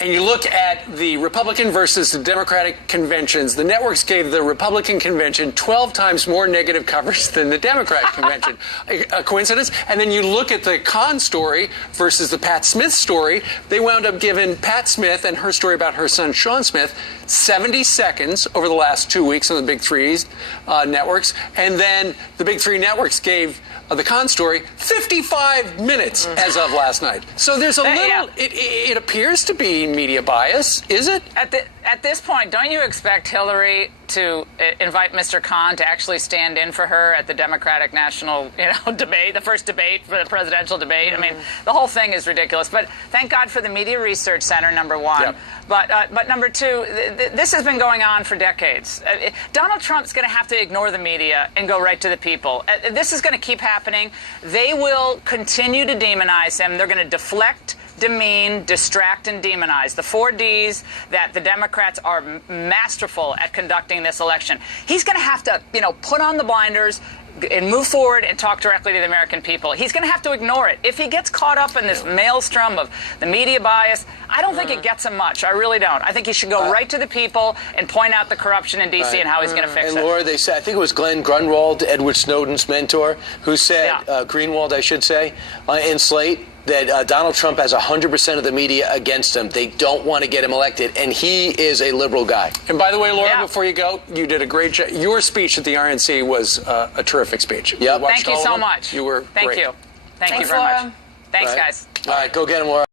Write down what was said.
and you look at the Republican versus the Democratic conventions, the networks gave the Republican convention 12 times more negative coverage than the Democratic convention. A coincidence? And then you look at the Khan story versus the Pat Smith story. They wound up giving Pat Smith and her story about her son Sean Smith 70 seconds over the last 2 weeks on the Big Three networks. And then the Big Three networks gave the Khan story 55 minutes as of last night. So there's a little, it appears to be media bias, is it? At this point, don't you expect Hillary to invite Mr. Khan to actually stand in for her at the Democratic national, debate, the first debate for the presidential debate? I mean, the whole thing is ridiculous. But thank God for the Media Research Center, number one. Yep. But number two, this has been going on for decades. Donald Trump's going to have to ignore the media and go right to the people. This is going to keep happening. They will continue to demonize him. They're going to deflect, demean, distract, and demonize. The 4 Ds that the Democrats are masterful at conducting this election. He's going to have to, put on the blinders and move forward and talk directly to the American people. He's going to have to ignore it. If he gets caught up in this maelstrom of the media bias, I don't think it gets him much. I really don't. I think he should go right to the people and point out the corruption in D.C. and how he's going to fix it. And Laura, they said, I think it was Glenn Grunwald, Edward Snowden's mentor, who said, Greenwald, I should say, in Slate, that Donald Trump has 100% of the media against him. They don't want to get him elected, and he is a liberal guy. And by the way, Laura, before you go, you did a great job. Your speech at the RNC was a terrific speech. Yep. Thank you so much. You were Thank great. you. Thank you very much. Thanks, guys. All right, go get him, Laura.